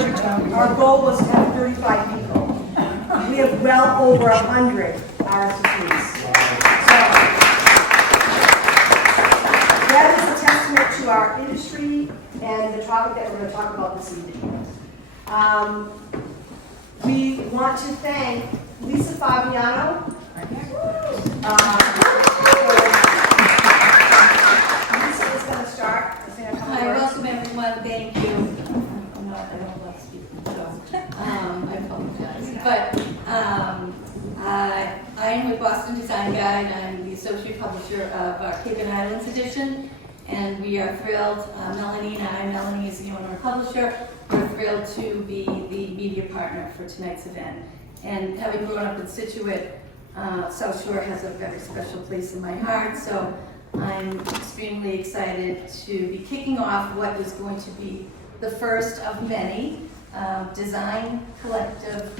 our goal was to have 35 people. We have well over 100 RSVPs. So that is a testament to our industry and the topic that we're going to talk about this evening. We want to thank Lisa Fabiano. Lisa is going to start. Hi, welcome everyone. Thank you. I don't like speaking, so I apologize. But I am with Boston Design Guide. I'm the associate publisher of our Cape and Islands edition, and we are thrilled. Melanie and I, Melanie is the owner and publisher. We're thrilled to be the media partner for tonight's event. And having grown up in Situate, South Shore has a very special place in my heart. So I'm extremely excited to be kicking off what is going to be the first of many design collective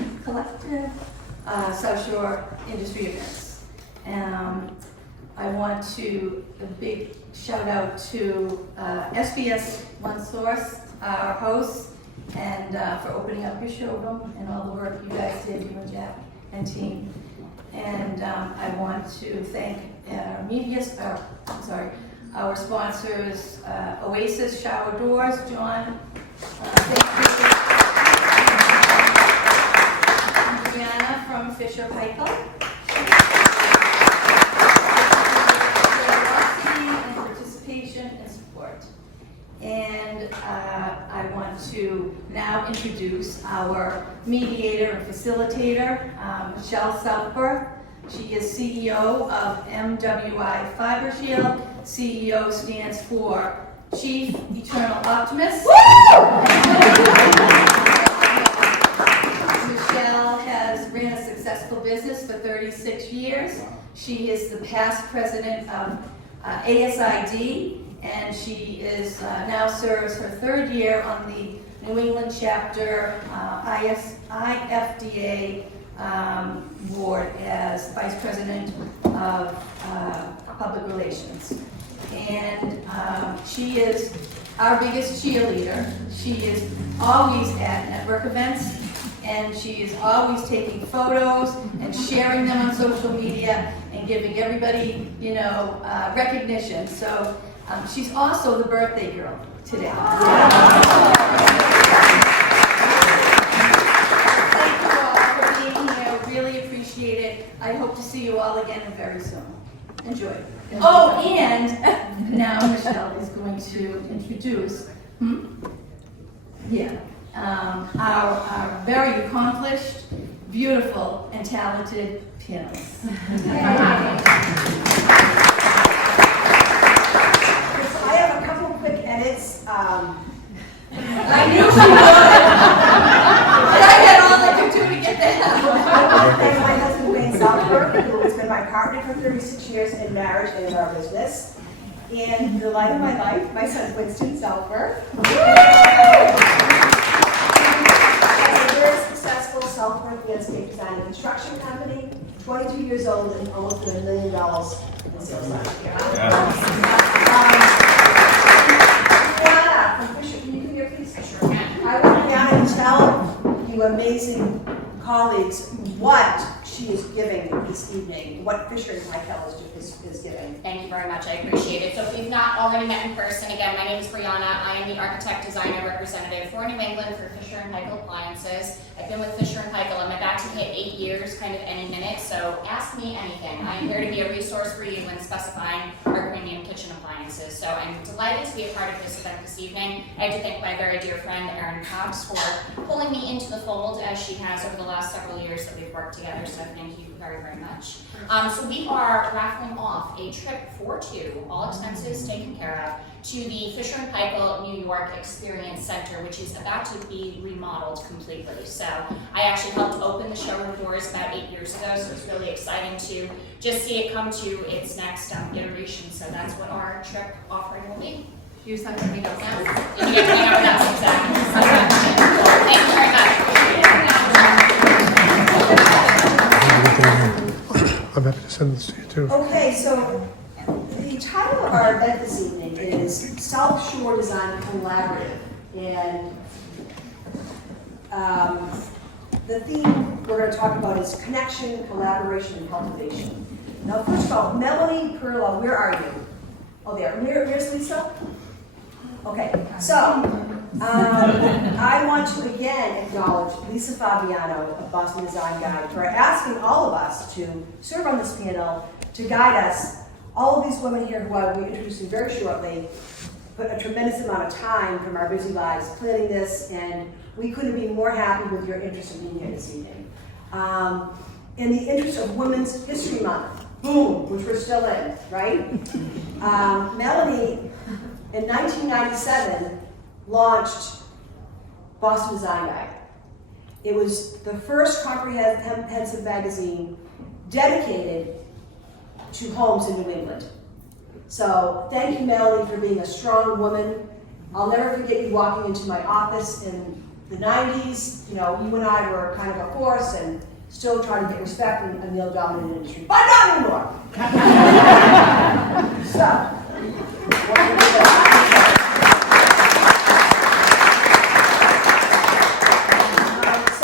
South Shore industry events. I want to a big shout out to SBS OneSource, our hosts, and for opening up your showroom and all the work you guys did, you and Jack and team. And I want to thank our sponsors, Oasis Shower Doors, John. Thank you. Brianna from Fisher Paykel. And participation and support. And I want to now introduce our mediator and facilitator, Michelle Southworth. She is CEO of MWI Fiber-Shield. CEO stands for Chief Eternal Optimist. Michelle has ran a successful business for 36 years. She is the past president of ASID, and she is now serves her third year on the New England chapter IFDA board as vice president of public relations. And she is our biggest cheerleader. She is always at network events, and she is always taking photos and sharing them on social media and giving everybody, recognition. So she's also the birthday girl today. Thank you all for being here. Really appreciate it. I hope to see you all again very soon. Enjoy. Oh, and now Michelle is going to introduce our very accomplished, beautiful, and talented pianist. I have a couple quick edits. I knew she would. But I had all I could do to get that. I want to thank my husband, Wayne Southworth, who has been my partner for 36 years in marriage and in our business. And the light of my life, my son, Winston Southworth. Has a very successful Southworth landscape design and construction company, 22 years old and almost $1 million in sales last year. Brianna from Fisher, can you come here, please? Sure can. I want Brianna to tell you amazing colleagues what she is giving this evening, what Fisher & Paykel is giving. Thank you very much, I appreciate it. So if you've not already met in person, again, my name is Brianna. I am the architect designer representative for New England for Fisher & Paykel Appliances. I've been with Fisher & Paykel. I'm about to hit 8 years, kind of any minute, so ask me anything. I am here to be a resource for you when specifying our premium kitchen appliances. So I'm delighted to be a part of this event this evening. I have to thank my very dear friend, Erin Cox, for pulling me into the fold as she has over the last several years that we've worked together, so thank you very, very much. So we are raffling off a trip for two, all expenses taken care of, to the Fisher & Paykel New York Experience Center, which is about to be remodeled completely. So I actually helped open the showroom doors about 8 years ago, so it's really exciting to just see it come to its next iteration. So that's what our trip offering will be. You just have to hang out now. You get to hang out with us, exactly. Thank you very much. I'm happy to send this to you too. Okay, so the title of our event this evening is South Shore Design Collaborative. And the theme we're going to talk about is connection, collaboration, and cultivation. Now, first of all, Melanie Perla, where are you? Oh, there. Where's Lisa? Okay, so I want to again acknowledge Lisa Fabiano of Boston Design Guide for asking all of us to serve on this panel to guide us. All of these women here who I will be introducing very shortly put a tremendous amount of time from our busy lives planning this, and we couldn't be more happy with your interest in being here this evening. In the interest of Women's History Month, boom, which we're still in, right? Melanie, in 1997, launched Boston Design Guide. It was the first comprehensive magazine dedicated to homes in New England. So thank you, Melanie, for being a strong woman. I'll never forget you walking into my office in the 90s. You know, you and I were kind of a force and still trying to get respect in a male-dominated industry, but not anymore. So,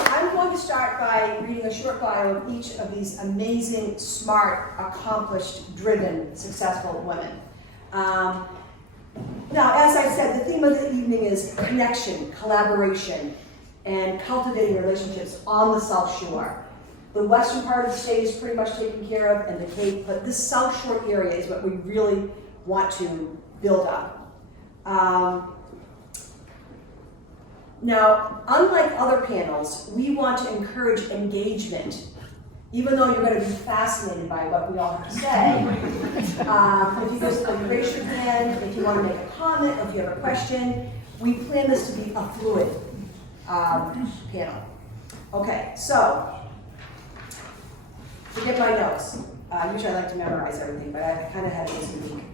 I'm going to start by reading a short bio of each of these amazing, smart, accomplished, driven, successful women. Now, as I said, the theme of the evening is connection, collaboration, and cultivating relationships on the South Shore. The western part of the state is pretty much taken care of, and the Cape, but this South Shore area is what we really want to build up. Now, unlike other panels, we want to encourage engagement. Even though you're going to be fascinated by what we all have to say, if you just raise your hand, if you want to make a comment, or if you have a question, we plan this to be a fluid panel. Okay, so, forget my notes. Usually I like to memorize everything, but I kind of had it this week.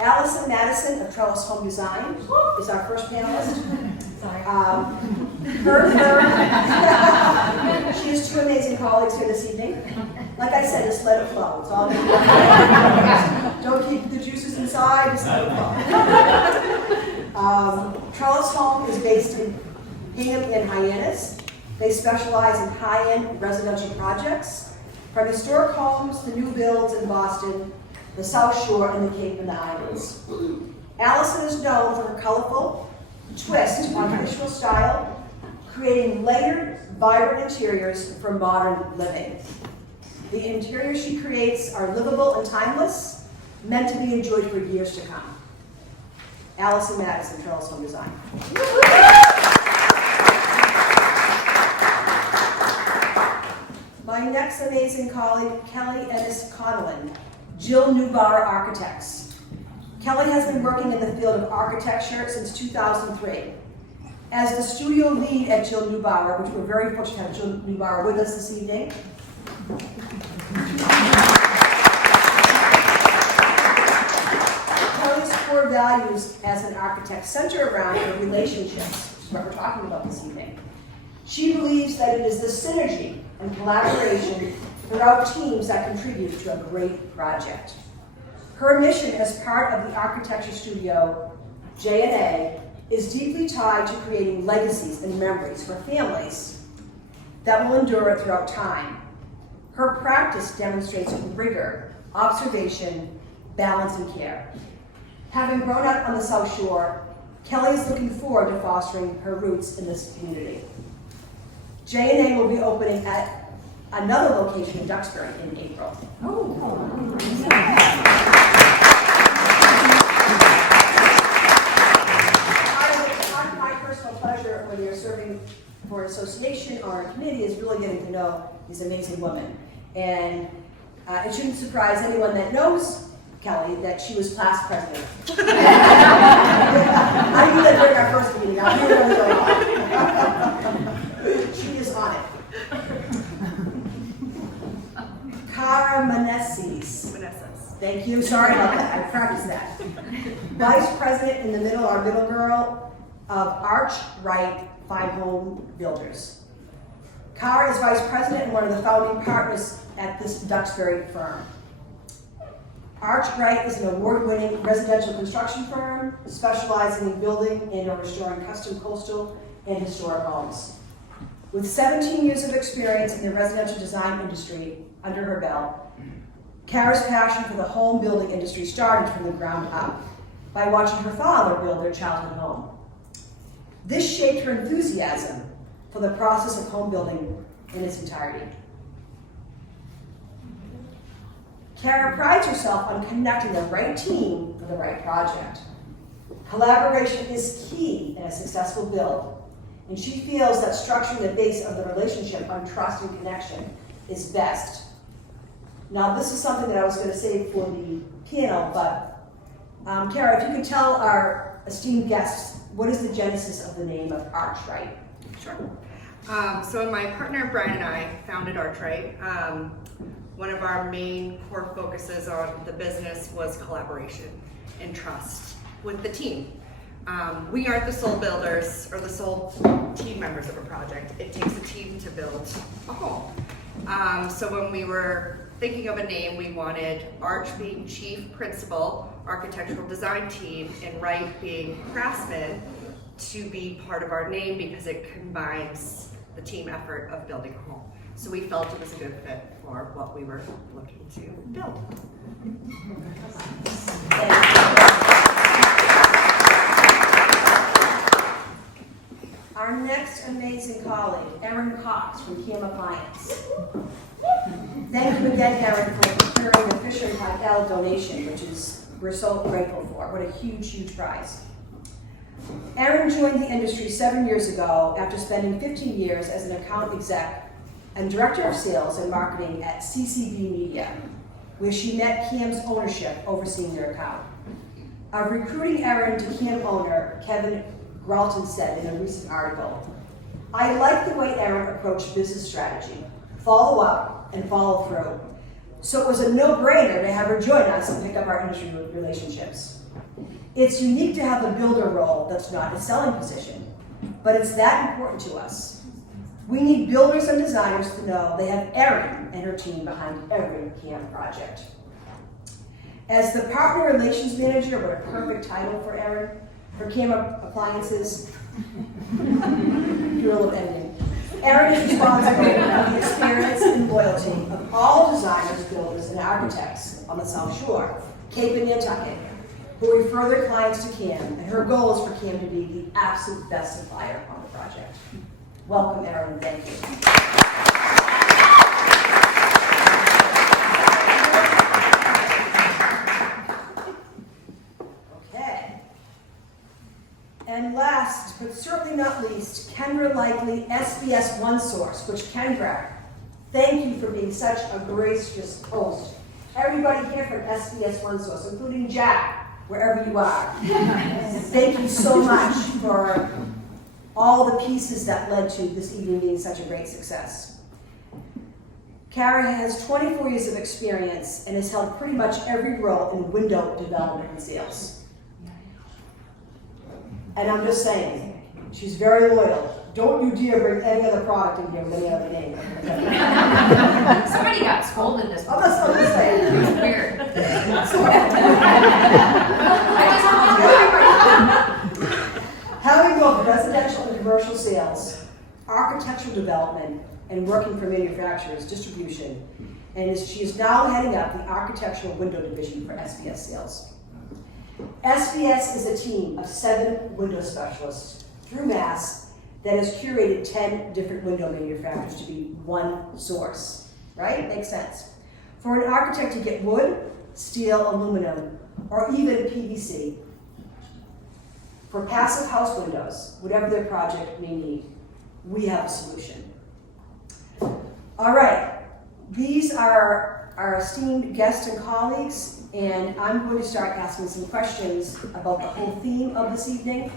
Allison Mattison of Trellis Home Design is our first panelist. She has two amazing colleagues here this evening. Like I said, just let it flow. It's all good. Don't keep the juices inside, just let it flow. Trellis Home is based in Hingham and Hyannis. They specialize in high-end residential projects, from historic homes to new builds in Boston, the South Shore, and the Cape and the Islands. Allison is known for her colorful twist on traditional style, creating layered, vibrant interiors for modern living. The interiors she creates are livable and timeless, meant to be enjoyed for years to come. Allison Mattison, Trellis Home Design. My next amazing colleague, Kelly Ennis CONNELLAN, Jill Neubauer Architects. Kelly has been working in the field of architecture since 2003. As the studio lead at Jill Neubauer, which we're very fortunate to have Jill Neubauer with us this evening, Kelly's core values as an architect center around her relationships, which is what we're talking about this evening. She believes that it is the synergy and collaboration throughout teams that contribute to a great project. Her mission as part of the architecture studio, J&A, is deeply tied to creating legacies and memories for families that will endure throughout time. Her practice demonstrates rigor, observation, balance, and care. Having grown up on the South Shore, Kelly is looking forward to fostering her roots in this community. J&A will be opening at another location in Duxbury in April. Part of my personal pleasure when you're serving for an association or a committee is really getting to know these amazing women. And it shouldn't surprise anyone that knows Kelly that she was class president. I knew that during our first meeting. I knew that was going on. She is on it. CARA MENESES. Thank you. Sorry about that. I practiced that. Vice President in the middle, our middle girl, of Archwright Fine Home Builders. CARA is Vice President and one of the founding partners at this Duxbury firm. Archwright is an award-winning residential construction firm specializing in building and or restoring custom coastal and historic homes. With 17 years of experience in the residential design industry under her belt, CARA's passion for the home building industry started from the ground up by watching her father build their childhood home. This shaped her enthusiasm for the process of home building in its entirety. CARA prides herself on connecting the right team for the right project. Collaboration is key in a successful build, and she feels that structuring the base of the relationship on trust and connection is best. Now, this is something that I was going to say for the panel, but Cara, if you could tell our esteemed guests, what is the genesis of the name of Archwright? Sure. So my partner Brian and I founded Archwright. One of our main core focuses on the business was collaboration and trust with the team. We aren't the sole builders or the sole team members of a project. It takes a team to build a home. So when we were thinking of a name, we wanted Arch being chief principal, architectural design team, and Wright being craftsman to be part of our name because it combines the team effort of building a home. So we felt it was a good fit for what we were looking to build. Our next amazing colleague, ERIN Cox from KEM Appliance. Thank you again, ERIN, for preparing the Fisher & Paykel donation, which we're so grateful for. What a huge, huge prize. ERIN joined the industry 7 years ago after spending 15 years as an account exec and director of sales and marketing at CCB Media, where she met KEM's ownership overseeing their account. Of recruiting ERIN to KEM owner Kevin Gralton said in a recent article, "I like the way ERIN approached business strategy, follow up and follow through. So it was a no-brainer to have her join us and pick up our industry relationships. It's unique to have a builder role that's not a selling position, but it's that important to us. We need builders and designers to know they have ERIN and her team behind every KEM project." As the partner relations manager, what a perfect title for ERIN, for KEM Appliances, drill of ending. ERIN is responsible for the experience and loyalty of all designers, builders, and architects on the South Shore, Cape and Nantucket, who refer their clients to KEM, and her goal is for KEM to be the absolute best supplier on the project. Welcome, ERIN, thank you. Okay. And last, but certainly not least, KENDRA Likely SBS OneSource, which KENDRA, thank you for being such a gracious host. Everybody here from SBS OneSource, including Jack, wherever you are. Thank you so much for all the pieces that led to this evening being such a great success. Cara has 24 years of experience and has held pretty much every role in window development and sales. And I'm just saying, she's very loyal. Don't you dare bring any other product in here with any other name. Somebody got scolded this I'm not supposed to say it. It's weird. Having both residential and commercial sales, architectural development, and working for manufacturers, distribution, and she is now heading up the architectural window division for SBS Sales. SBS is a team of 7 window specialists through Mass that has curated 10 different window manufacturers to be one source, right? Makes sense. For an architect to get wood, steel, aluminum, or even PVC, for passive house windows, whatever their project may need, we have a solution. All right, these are our esteemed guests and colleagues, and I'm going to start asking some questions about the whole theme of this evening.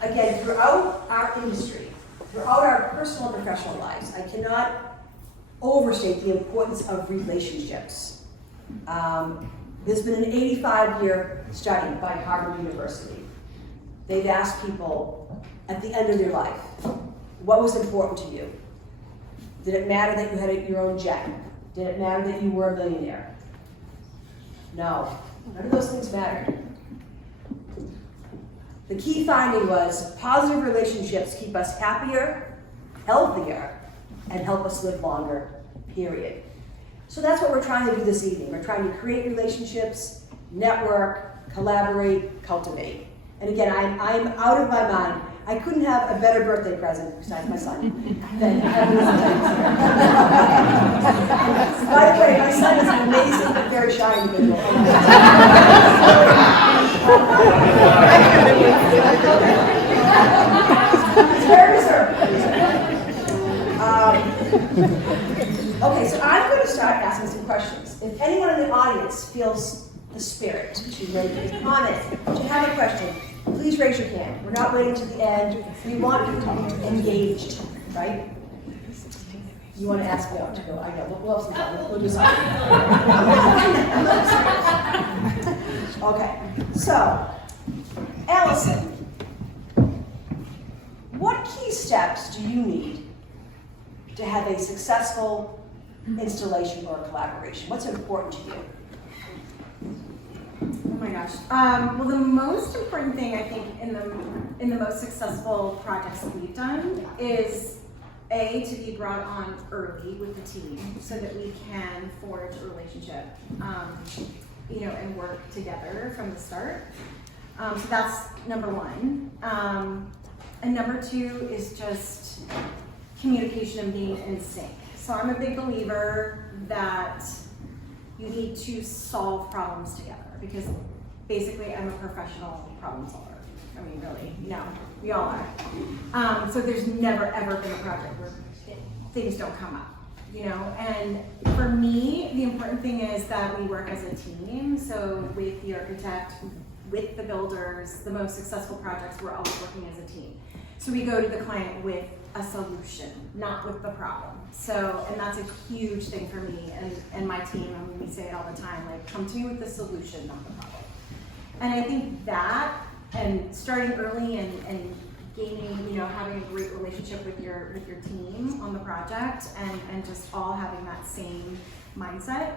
Again, throughout our industry, throughout our personal and professional lives, I cannot overstate the importance of relationships. There's been an 85-year study by Harvard University. They've asked people at the end of their life, what was important to you? Did it matter that you had your own jet? Did it matter that you were a millionaire? No, none of those things mattered. The key finding was positive relationships keep us happier, healthier, and help us live longer, period. So that's what we're trying to do this evening. We're trying to create relationships, network, collaborate, cultivate. And again, I'm out of my mind. I couldn't have a better birthday present besides my son than having this attendance here. By the way, my son is an amazing but very shy individual. He's very reserved. Okay, so I'm going to start asking some questions. If anyone in the audience feels the spirit to make a comment, to have a question, please raise your hand. We're not waiting to the end. We want you to be engaged, right? You want to ask me out to go? I know. We'll have some time. We'll do something. Okay. So, Allison, what key steps do you need to have a successful installation or collaboration? What's important to you? Oh my gosh. Well, the most important thing I think in the most successful projects that we've done is to be brought on early with the team so that we can forge a relationship, and work together from the start. So that's number one. And number two is just communication and being in sync. So I'm a big believer that you need to solve problems together because basically I'm a professional problem solver. I mean, really, we all are. So there's never ever been a project where things don't come up, and for me, the important thing is that we work as a team. So with the architect, with the builders, the most successful projects, we're always working as a team. So we go to the client with a solution, not with the problem. So, and that's a huge thing for me and my team. I mean, we say it all the time, like, come to me with the solution, not the problem. And I think that, and starting early and gaining, having a great relationship with your team on the project and just all having that same mindset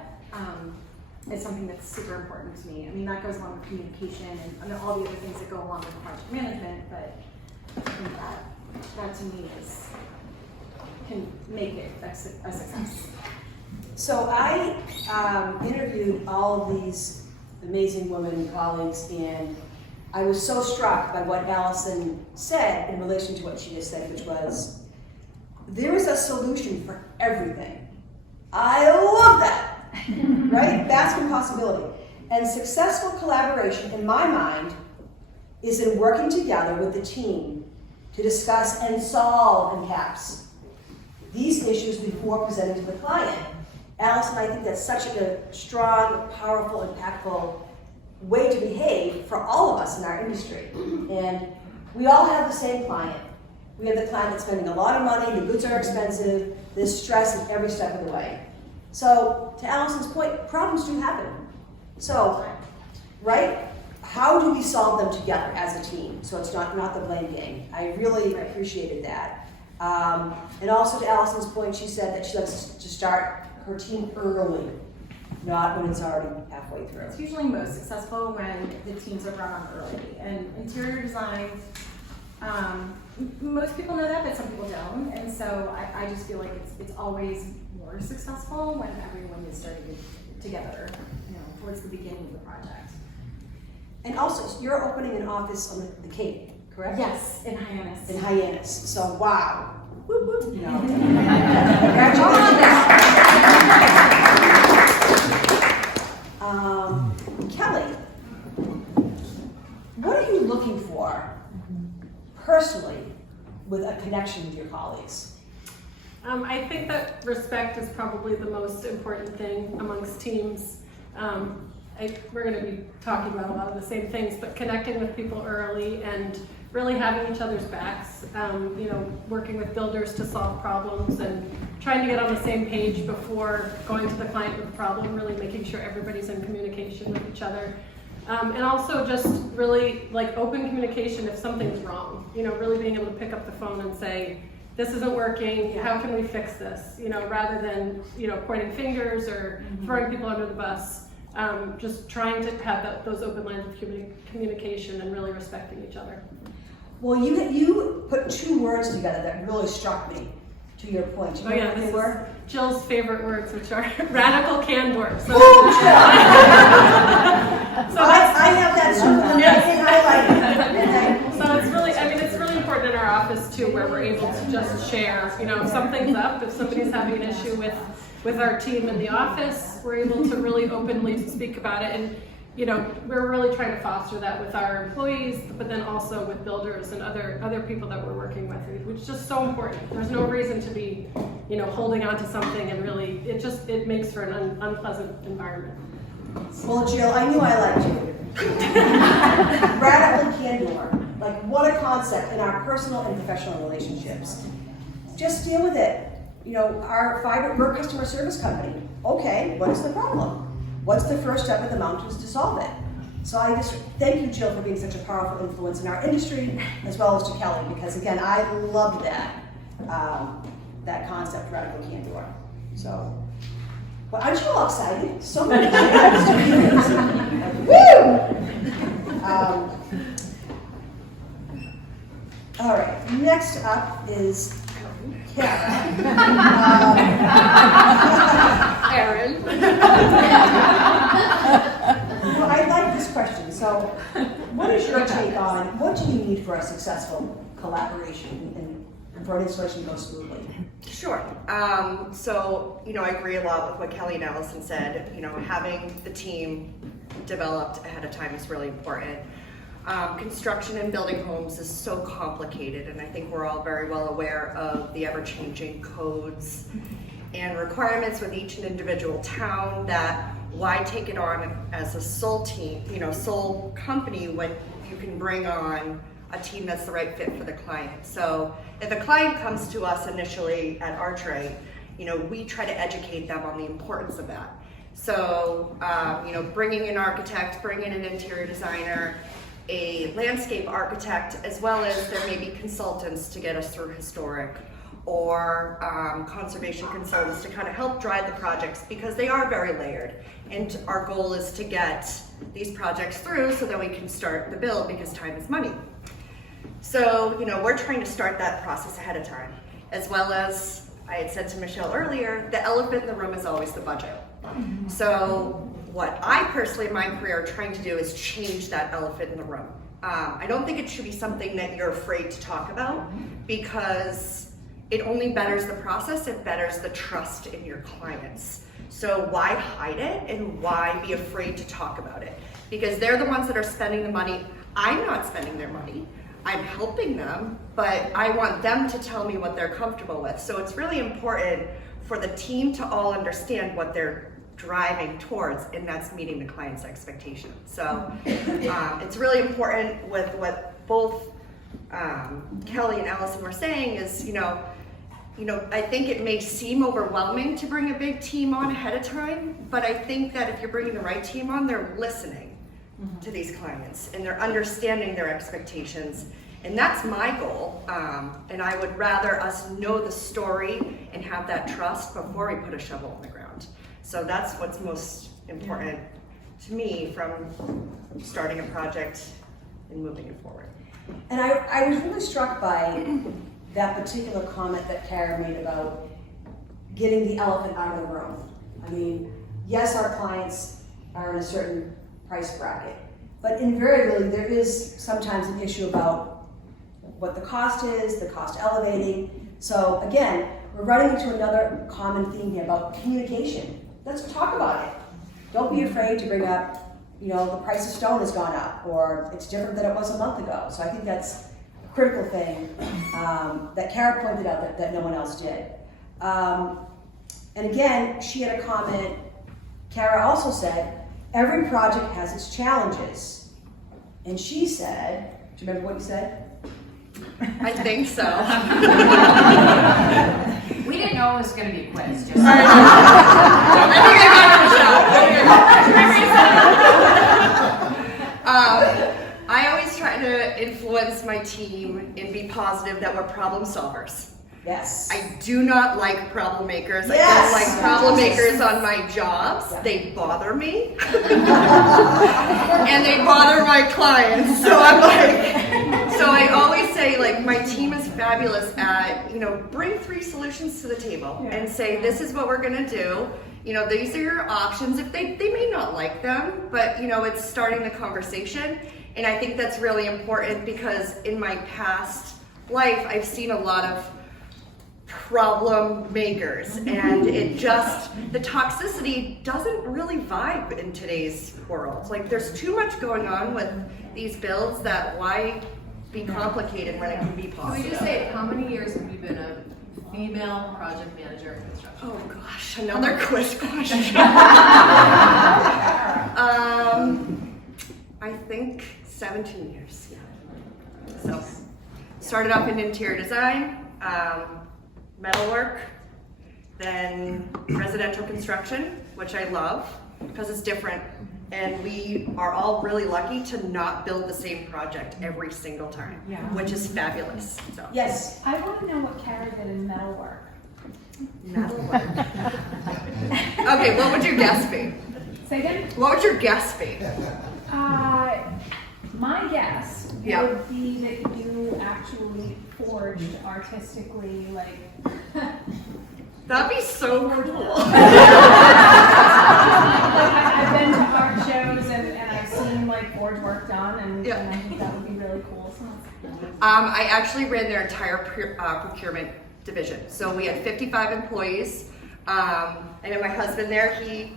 is something that's super important to me. I mean, that goes along with communication and all the other things that go along with project management, but I think that to me can make it a success. So I interviewed all of these amazing women and colleagues, and I was so struck by what Allison said in relation to what she just said, which was, there is a solution for everything. I love that, right? That's a possibility. And successful collaboration, in my mind, is in working together with the team to discuss and solve, in caps, these issues before presenting to the client. Allison, I think that's such a strong, powerful, impactful way to behave for all of us in our industry. And we all have the same client. We have the client that's spending a lot of money, the goods are expensive, there's stress at every step of the way. So, to Allison's point, problems do happen. So, right? How do we solve them together as a team? So it's not the blame game. I really appreciated that. And also to Allison's point, she said that she likes to start her team early, not when it's already halfway through. It's usually most successful when the teams are brought on early. And interior design, most people know that, but some people don't. And so I just feel like it's always more successful when everyone is starting together, towards the beginning of the project. And also, you're opening an office on the Cape, correct? Yes, in Hyannis. In Hyannis. So, wow. Whoop, whoop. Kelly, what are you looking for personally with a connection with your colleagues? I think that respect is probably the most important thing amongst teams. We're going to be talking about a lot of the same things, but connecting with people early and really having each other's backs, working with builders to solve problems and trying to get on the same page before going to the client with a problem, really making sure everybody's in communication with each other. And also just really open communication if something's wrong, really being able to pick up the phone and say, this isn't working, how can we fix this? Rather than, pointing fingers or throwing people under the bus. just trying to have those open lines of communication and really respecting each other. Well, you put two words together that really struck me, to your point. Do you know what they were? Jill's favorite words, which are radical candor. So, I have that too. Yes. Highlighted. So it's really, I mean, it's really important in our office too, where we're able to just share, you know, if something's up, if somebody's having an issue with our team in the office, we're able to really openly speak about it. And, you know, we're really trying to foster that with our employees, but then also with builders and other people that we're working with, which is just so important. There's no reason to be, you know, holding on to something, and really, it makes for an unpleasant environment. Well, Jill, I knew I liked you. Radical candor. Like, what a concept in our personal and professional relationships. Just deal with it. You know, we're a customer service company. Okay, what is the problem? What's the first step in the mountains to solve it? So I just thank you, Jill, for being such a powerful influence in our industry, as well as to Kelly, because again, I loved that concept, radical candor. So, well, aren't you all excited? So many changes to be Woo! All right, next up is CARA. Erin. Well, I like this question. So, what is your take on what do you need for a successful collaboration and for an installation to go smoothly? Sure. So, you know, I agree a lot with what Kelly and Allison said. You know, having the team developed ahead of time is really important. Construction and building homes is so complicated, and I think we're all very well aware of the ever-changing codes and requirements with each individual town, that why take it on as a sole team, you know, sole company, when you can bring on a team that's the right fit for the client. So if a client comes to us initially at Archwright, you know, we try to educate them on the importance of that. So, you know, bringing an architect, bringing an interior designer, a landscape architect, as well as there may be consultants to get us through historic, or conservation consultants to kind of help drive the projects, because they are very layered. And our goal is to get these projects through so that we can start the build, because time is money. So, you know, we're trying to start that process ahead of time. As well as I had said to Michelle earlier, the elephant in the room is always the budget. So what I personally in my career are trying to do is change that elephant in the room. I don't think it should be something that you're afraid to talk about, because it only betters the process, it betters the trust in your clients. So why hide it, and why be afraid to talk about it? Because they're the ones that are spending the money. I'm not spending their money. I'm helping them, but I want them to tell me what they're comfortable with. So it's really important for the team to all understand what they're driving towards, and that's meeting the client's expectations. So it's really important with what both Kelly and Allison were saying is, you know, I think it may seem overwhelming to bring a big team on ahead of time, but I think that if you're bringing the right team on, they're listening to these clients, and they're understanding their expectations. And that's my goal, and I would rather us know the story and have that trust before we put a shovel in the ground. So that's what's most important to me from starting a project and moving it forward. And I was really struck by that particular comment that CARA made about getting the elephant out of the room. I mean, yes, our clients are in a certain price bracket, but invariably there is sometimes an issue about what the cost is, the cost elevating. So again, we're running into another common theme here about communication. Let's talk about it. Don't be afraid to bring up, you know, the price of stone has gone up, or it's different than it was a month ago. So I think that's a critical thing that CARA pointed out that no one else did. And again, she had a comment, CARA also said, every project has its challenges. And she said, do you remember what you said? I think so. We didn't know it was going to be a quiz. Just I always try to influence my team and be positive that we're problem solvers. Yes. I do not like problem makers. Yes. I don't like problem Yes. makers on my jobs. Yeah. They bother me. And they bother my clients. So I'm like, so I always say, like, my team is fabulous at, you know, bring 3 solutions to the table and say, this is what we're gonna do. You know, these are your options. If they may not like them, but you know, it's starting the conversation. And I think that's really important because in my past life, I've seen a lot of problem makers, and it just, the toxicity doesn't really vibe in today's world. Like, there's too much going on with these builds that why be complicated when it can be Can we positive? just say, how many years have you been a female project manager in construction? Oh gosh, another quiz question. I think 17 years. Yeah. So, started off in interior design, metalwork, then residential construction, which I love because it's different. And we are all really lucky to not build the same project every single time, which is fabulous. So. Yes. I want to know what CARA did in metalwork. Metalwork. Okay, what would your guess be? Say again? What would your guess be? My guess Yeah. would be that you actually forged artistically, like. That'd be so cool. I've been to art shows and I've seen like forge work done, and, Yeah. and I think that would be really cool. So. I actually ran their entire procurement division. So we had 55 employees. And then my husband there, he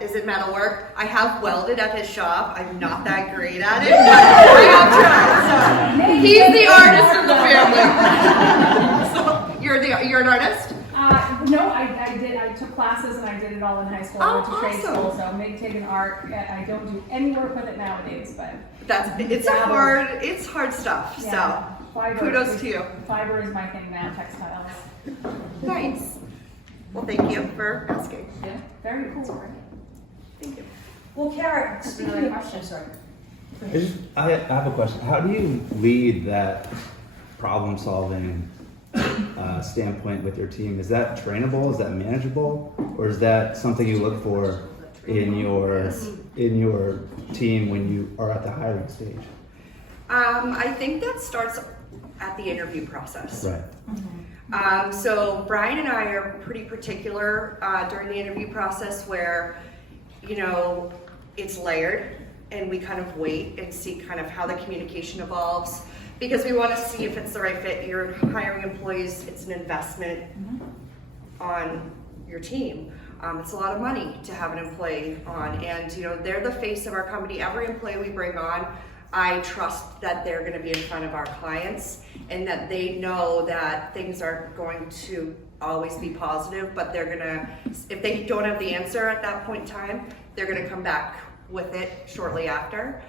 is in metalwork. I have welded at his shop. I'm not that great at it, but I have tried. So he's the artist in the family. So you're an artist? No, I did. I took classes and I did it all in high school. I went to trade awesome. school, so MIG, TIG, and ARC. I don't do any work with it nowadays, but It's hard stuff. yeah, So fiber, kudos to you. Fiber is my thing now. Textiles. Nice. Well, thank you for asking. Yeah, very cool. Thank you. Well, Kara, speaking Another of question. sorry. I have a question. How do you lead that problem-solving standpoint with your team? Is that trainable? Is that manageable? Or is that something you look for in your team when you are at the hiring stage? I think that starts at the interview process. Right. So Brian and I are pretty particular during the interview process where, you know, it's layered and we kind of wait and see kind of how the communication evolves because we want to see if it's the right fit. You're hiring employees, it's an investment on your team. It's a lot of money to have an employee on, and you know, they're the face of our company. Every employee we bring on, I trust that they're going to be in front of our clients and that they know that things are going to always be positive, but they're going to, if they don't have the answer at that point in time, they're going to come back with it shortly after.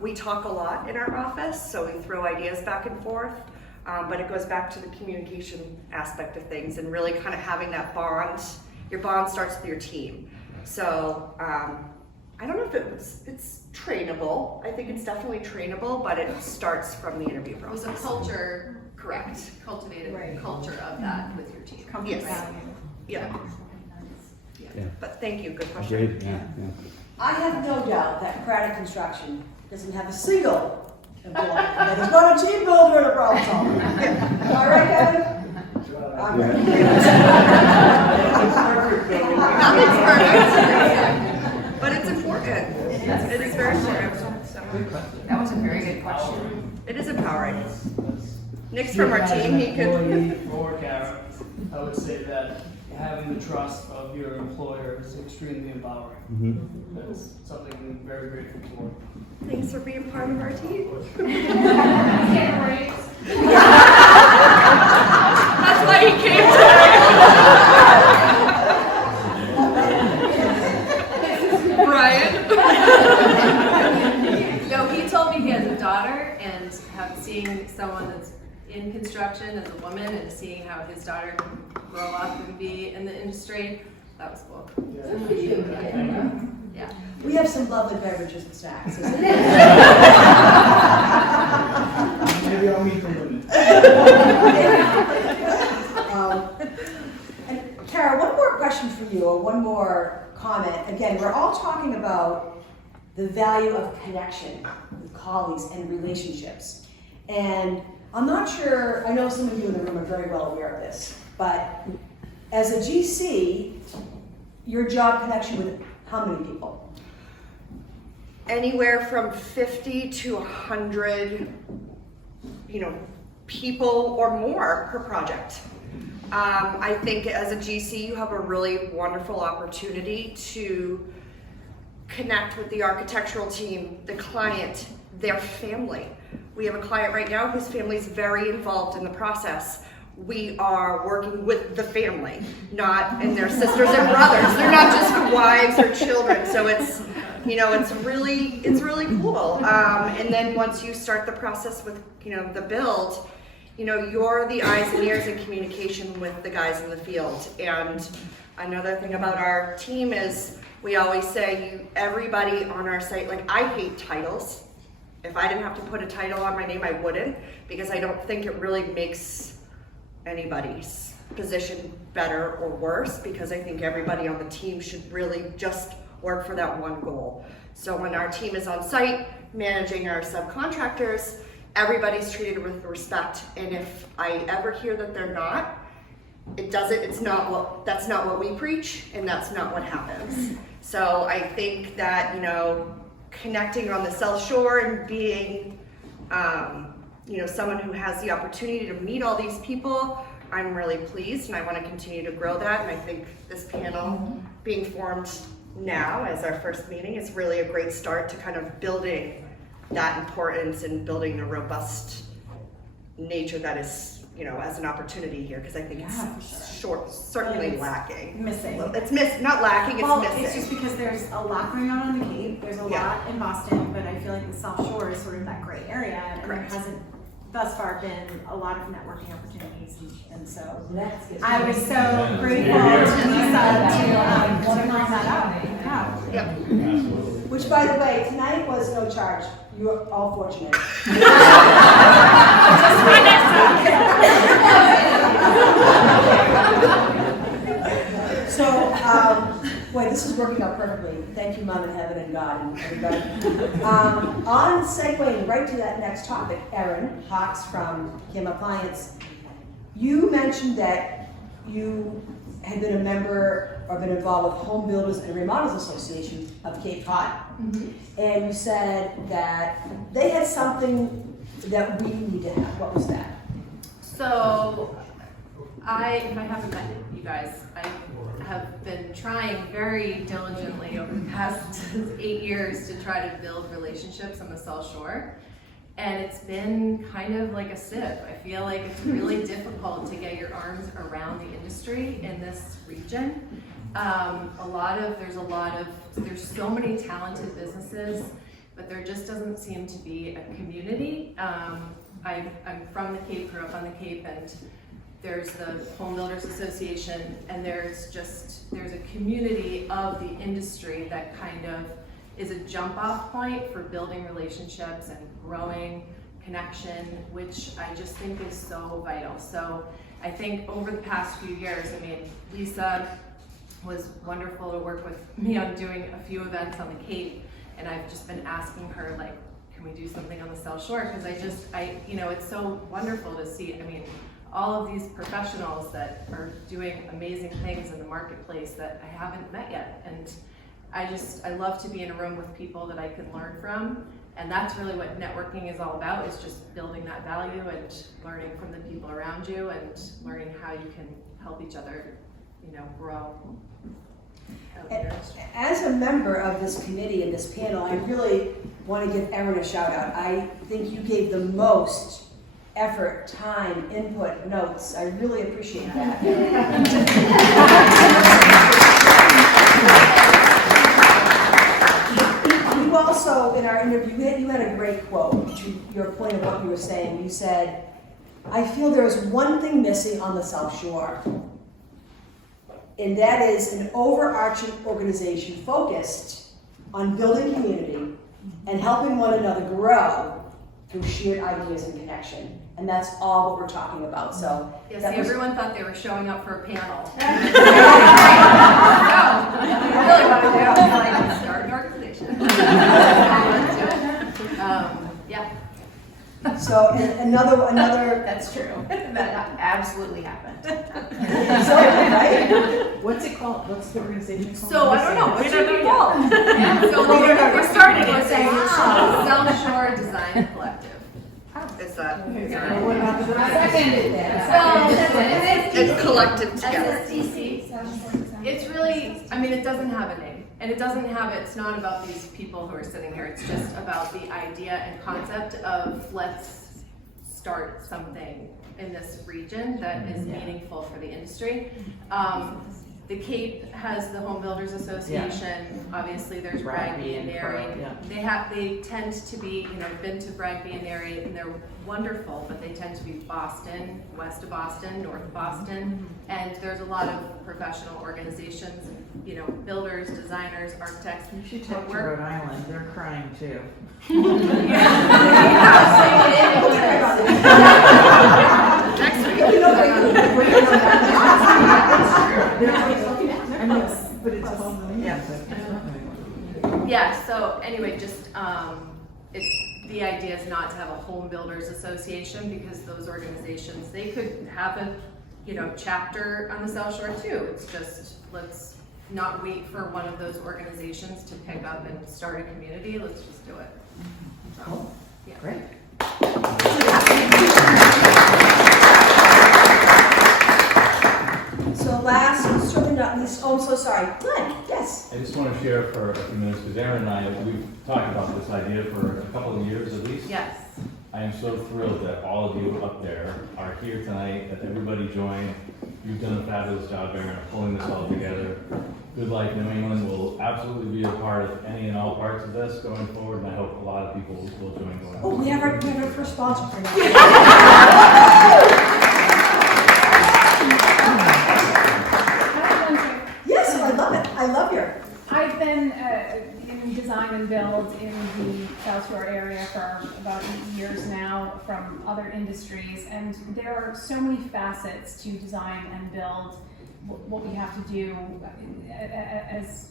We talk a lot in our office, so we throw ideas back and forth, but it goes back to the communication aspect of things and really kind of having that bond. Your bond starts with your team. So I don't know if it's trainable. I think it's definitely trainable, but it starts from the interview It was process. a culture, Correct. cultivated Right. culture of that with your team. Yes. Value. Yeah. Yeah. But thank you. Good question. Agreed. Yeah. I have no doubt that Craddock Construction doesn't have a single employee that is not a team builder and a problem solver. Am I right, Kevin? I'm right. Nothing's perfect, but it's important. It is very important. So That was a very good question. it is empowering. Nick's from our team. He could. Employee or CARA, I would say that having the trust of your employer is extremely empowering. Mm-hmm. That's something I'm very grateful for. Thanks for being part of our team. Can't wait. That's why he came today. Brian. No, he told me he has a daughter, and seeing someone that's in construction as a woman and seeing how his daughter can grow up and be in the industry, that was cool. Yeah. We have some lovely beverages and snacks. Isn't it? Maybe I'll meet the women. question for you, or one more comment. Again, we're all talking about the value of connection with colleagues and relationships. And I'm not sure, I know some of you in the room are very well aware of this, but as a GC, your job connection with how many people? Anywhere from 50 to 100, people or more per project. I think as a GC, you have a really wonderful opportunity to connect with the architectural team, the client, their family. We have a client right now whose family is very involved in the process. We are working with the family, and their sisters and brothers. They're not just wives or children. So it's really cool. And then once you start the process with, the build, you're the eyes and ears in communication with the guys in the field. And another thing about our team is we always say everybody on our site, I hate titles. If I didn't have to put a title on my name, I wouldn't, because I don't think it really makes anybody's position better or worse, because I think everybody on the team should really just work for that one goal. So when our team is on site managing our subcontractors, everybody's treated with respect, and if I ever hear that they're not, that's not what we preach, and that's not what happens. So I think that, connecting on the South Shore and being, someone who has the opportunity to meet all these people, I'm really pleased, and I want to continue to grow that. And I think this panel being formed now as our first meeting is really a great start to kind of building that importance and building the robust nature that is, as an opportunity here, because I think it's certainly lacking. Missing. Not lacking, it's missing. It's just because there's a lot going on the Cape, there's a lot in Boston, but I feel like the South Shore is sort of that gray area, and Correct. there hasn't thus far been a lot of networking opportunities, and so I was so grateful to Lisa to line that up. Yep. Which, by the way, tonight was no charge. You're all fortunate. So, boy, this is working out perfectly. Thank you, Mom and Heaven and God and everybody. On segueing right to that next topic, Erin Hawks from Kim Appliance, you mentioned that you had been a member or been involved with Home Builders and Remodelers Association of Cape Cod. And you said that they had something that we need to have. What was that? So, if I haven't met you guys, I have been trying very diligently over the past 8 years to try to build relationships on the South Shore. And it's been kind of like a sieve. I feel like it's really difficult to get your arms around the industry in this region. There's so many talented businesses, but there just doesn't seem to be a community. I'm from the Cape, grew up on the Cape, and there's the Home Builders Association, and there's a community of the industry that kind of is a jump off point for building relationships and growing connection, which I just think is so vital. So I think over the past few years, Lisa was wonderful to work with me on doing a few events on the Cape, and I've just been asking her, can we do something on the South Shore? Because it's so wonderful to see, all of these professionals that are doing amazing things in the marketplace that I haven't met yet. And I love to be in a room with people that I can learn from. And that's really what networking is all about, is just building that value and learning from the people around you and learning how you can help each other, grow. As a member of this committee and this panel, I really want to give Erin a shout out. I think you gave the most effort, time, input, notes. I really appreciate that. You also, in our interview, you had a great quote to your point of what you were saying. You said, I feel there is one thing missing on the South Shore, and that is an overarching organization focused on building community and helping one another grow through shared ideas and connection. And that's all what we're talking about, so. Yes, that was- everyone thought they were showing up for a panel. No, I really want to do it. Like, start an organization. Yeah. So another, That's true. That absolutely happened. so, right? What's it called? What's the organization called? So I don't know. What should we call it? Yeah, so we're starting it. South Shore Design Collective. Is that? What about the Seconded that. It's collective together. It's really, I mean, it doesn't have a name. And it doesn't have, it's not about these people who are sitting here. It's just about the idea and concept of let's start something in this region that is meaningful for the industry. The Cape has the Home Builders Association. Obviously, there's Bragby and Erin. They tend to be, been to Bragby and Erin, and they're wonderful, but they tend to be Boston, west of Boston, north of Boston, and there's a lot of professional organizations, builders, designers, architects. You should talk to Rhode Island. They're crying too. Next week. But it's called Yeah, so anyway, just, the idea is not to have a home builders association because those organizations, they could have a, chapter on the South Shore too. It's just, let's not wait for one of those organizations to pick up and start a community. Let's just do it. Cool. Yeah. Great. So last, certainly not least, oh, I'm so sorry. Glenn, yes. I just want to share for a few minutes, because Erin and I, we've talked about this idea for a couple of years at least. Yes. I am so thrilled that all of you up there are here tonight, that everybody joined. You've done a fabulous job, Erin, of pulling this all together. Good Life New England will absolutely be a part of any and all parts of this going forward, and I hope a lot of people will join going Oh, forward. we have our first sponsor for now. Yes, I love it. I love your. I've been in design and build in the South Shore area for about 8 years now from other industries, and there are so many facets to design and build. What we have to do as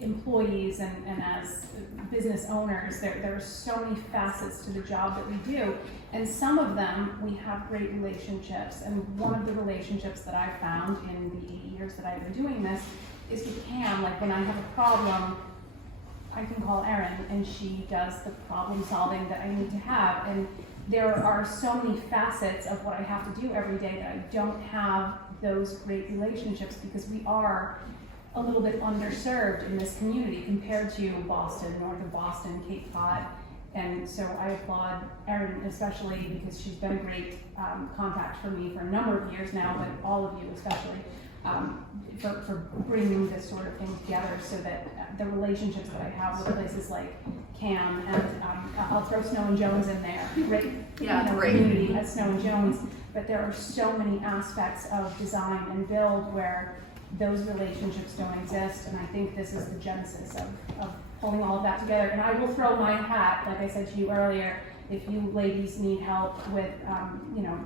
employees and as business owners, there are so many facets to the job that we do, and some of them we have great relationships. And one of the relationships that I've found in the years that I've been doing this is with Cam. Like when I have a problem, I can call Erin and she does the problem solving that I need to have. And there are so many facets of what I have to do every day that I don't have those great relationships because we are a little bit underserved in this community compared to Boston, north of Boston, Cape Cod. And so I applaud Erin especially because she's been a great contact for me for a number of years now, but all of you especially, for bringing this sort of thing together so that the relationships that I have with places like CAM and I'll throw Snow and Jones in there, great community at Snow and Jones, but there are so many aspects of design and build where those relationships don't exist, and I think this is the genesis of pulling all of that together. And I will throw my hat, like I said to you earlier, if you ladies need help with,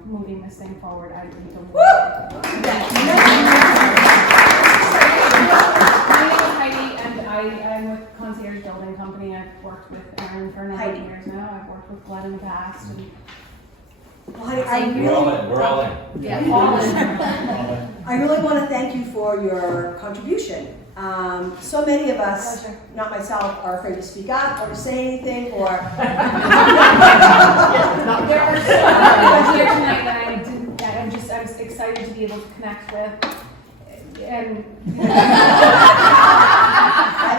moving this thing forward, I would be the My name is Heidi, and I'm with Concierge Building Company. I've worked with Erin for 9 years now. I've worked with Glenn in the past. And We're all in. Yeah, all in. I really want to thank you for your contribution. So many of us, not myself, are afraid to speak up or to say anything or. There are so many here tonight that I was excited to be able to connect with. And I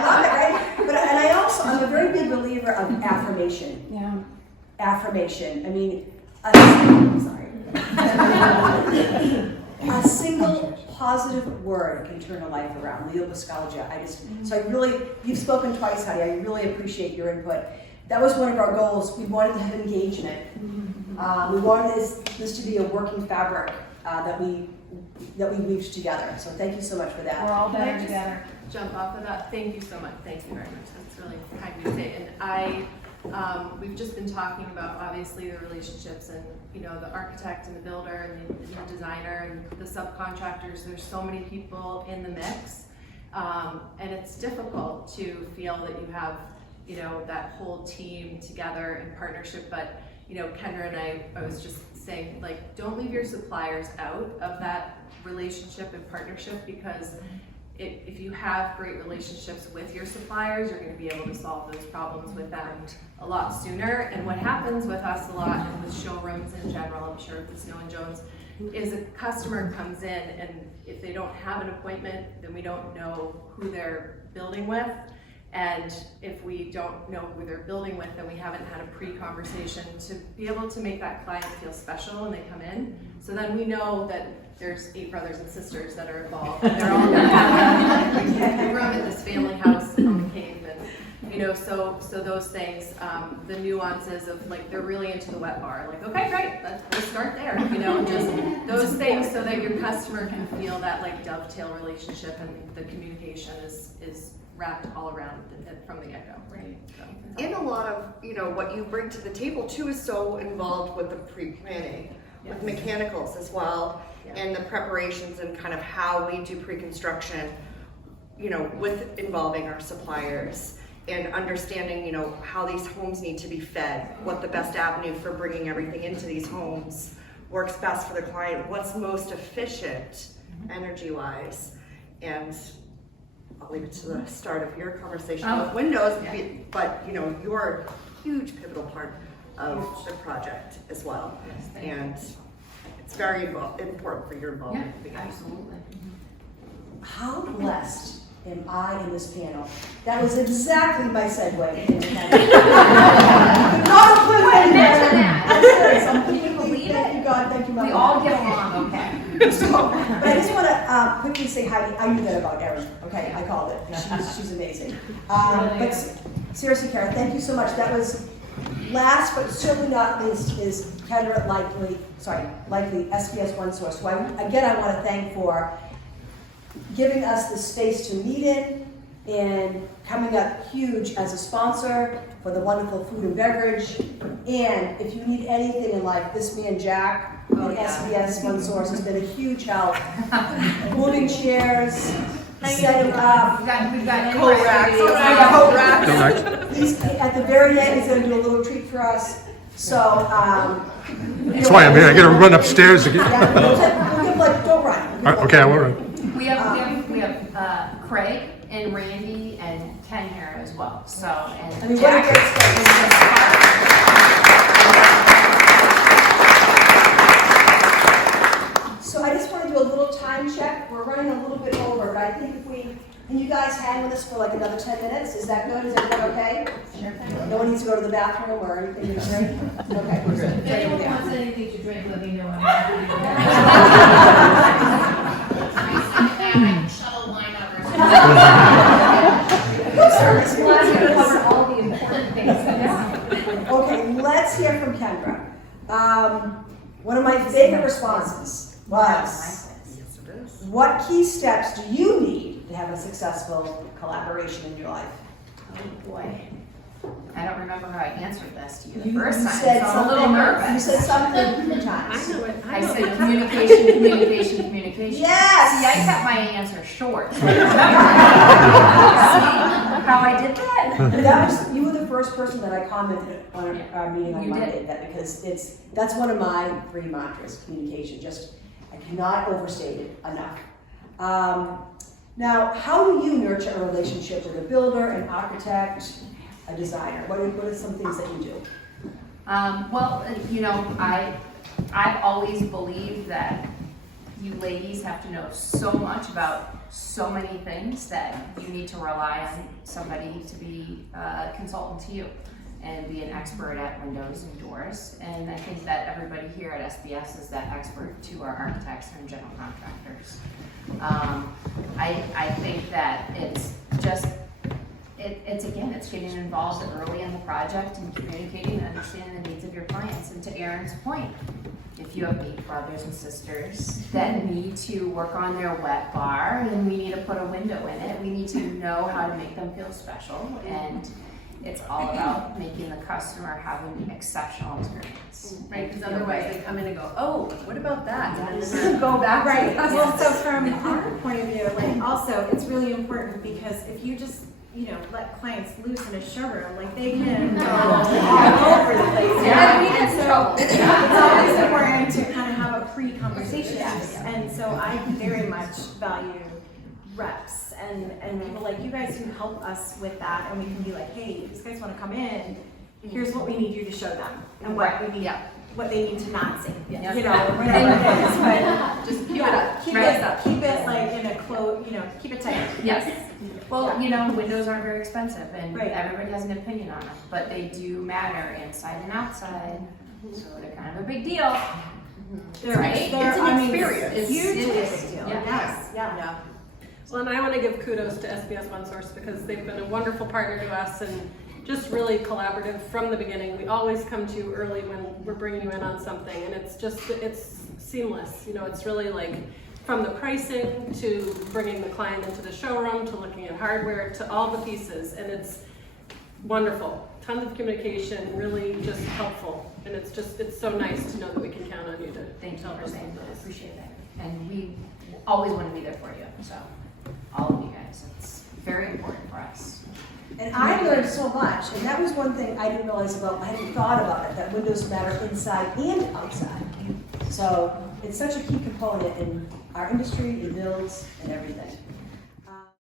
love it, right? I'm a very big believer of affirmation. yeah. Affirmation. I mean, a single positive word can turn a life around. Leo Buscalgia. You've spoken twice, Heidi. I really appreciate your input. That was one of our goals. We wanted to have engagement. We wanted this to be a working fabric that we weaved together. So thank you so much for that. We're all better together. Jump off of that. Thank you so much. Thank you very much. That's really kind of you to say. And We've just been talking about obviously the relationships and, you know, the architect and the builder and the designer and the subcontractors. There's so many people in the mix. And it's difficult to feel that you have, you know, that whole team together in partnership. But, you know, Kendra and I was just saying, like, don't leave your suppliers out of that relationship and partnership, because if you have great relationships with your suppliers, you're going to be able to solve those problems with them a lot sooner. And what happens with us a lot, and with showrooms in general, I'm sure with Snow and Jones, is a customer comes in, and if they don't have an appointment, then we don't know who they're building with. And if we don't know who they're building with, then we haven't had a pre-conversation to be able to make that client feel special when they come in. So then we know that there's 8 brothers and sisters that are involved, and they're all gonna have a room at this family house on the Cape, and you know, so those things, the nuances of, like, they're really into the wet bar, like, okay, great, we'll start there, you know, just those things, so that your customer can feel that, like, dovetail relationship, and the communication is wrapped all around from the get-go. Right. So, And a lot of, you know, what you bring to the table too is so involved with the pre-planning, with mechanicals as well, and the preparations and kind of how we do pre-construction, you know, with involving our suppliers and understanding, you know, how these homes need to be fed, what the best avenue for bringing everything into these homes works best for the client, what's most efficient energy-wise. And I'll leave it to the start of your conversation with windows, but you know, you're a huge pivotal part of the project as well. And it's very important for your involvement. Yeah, absolutely. How blessed am I in this panel? That was exactly my segue. Can you believe it? Thank you, God. Thank you, Mother. We all get along okay. So, but I just want to quickly say hi. I knew that about Erin. Okay, I called it. She's amazing. But seriously, Kara, thank you so much. That was last, but certainly not least, is KENDRA likely SBS OneSource. So again, I want to thank for giving us the space to meet in and coming up huge as a sponsor for the wonderful food and beverage. And if you need anything in life, this man Jack and SBS OneSource has been a huge help. Moving chairs, setting up. We've got coat racks. At the very end, he's going to do a little treat for us. So, that's why I'm here. I got to run upstairs again. Don't run. Okay, I won't run. We have Craig and Randy and Ken here as well. So, and Jack. So I just want to do a little time check. We're running a little bit over, but I think can you guys hang with us for like another 10 minutes? Is that good? Is everyone okay? Sure. No one needs to go to the bathroom or anything to drink? Okay. If anyone wants anything to drink, let me know. Shuttle wine over. Cover all the important things. Okay, let's hear from KENDRA. One of my favorite responses was, what key steps do you need to have a successful collaboration in your life? Oh boy. I don't remember how I answered this to you the You first time, said so I'm a little nervous. You said something 3 times. I said communication. Yes! See, I kept my answer short. So remember how I did that? You were the first person that I commented on our meeting on Monday, because that's one of my 3 mantras, communication. I cannot overstate it enough. Now, how do you nurture a relationship with a builder, an architect, a designer? What are some things that you do? Well, you know, I've always believed that you ladies have to know so much about so many things that you need to rely on somebody to be a consultant to you and be an expert at windows and doors. And I think that everybody here at SBS is that expert to our architects and general contractors. I think that it's just, it's getting involved early in the project and communicating and understanding the needs of your clients. And to Erin's point, if you have 8 brothers and sisters that need to work on their wet bar and we need to put a window in it, we need to know how to make them feel special. And it's all about making the customer have an exceptional experience. Right, because otherwise they come in and go, oh, what about that? And then go back. Right, well, so from our point of view, like, also, it's really important because if you just, let clients loose in a showroom, like, they can go all over the place. Yeah, we And get in so trouble. it's always important to kind of have a pre-conversation. And so I very much value reps and people like you guys who help us with that, and we can be like, hey, if these guys want to come in, here's what we need you to show them, and what we need, what they need to not see, Yes. Whatever it is, but Just keep it up. keep it like in a keep it tight. Yes. Well, windows aren't very expensive, and Right. everybody has an opinion on them, but they do matter inside and outside, so they're kind of a big deal. Right? It's an experience. It's hugely a It is. big deal. Yeah. Yes, yeah. Well, and I want to give kudos to SBS OneSource because they've been a wonderful partner to us and just really collaborative from the beginning. We always come to you early when we're bringing you in on something, and it's seamless. It's really like from the pricing to bringing the client into the showroom to looking at hardware to all the pieces, and it's wonderful. Tons of communication, really just helpful, and it's so nice to know that we can count on you to Thank you help for us saying with that. I this. appreciate that. And we always want to be there for you, so all of you guys, it's very important for us. And I learned so much, and that was one thing I didn't realize I hadn't thought about it, that windows matter inside and outside. So it's such a key component in our industry, in builds, and everything.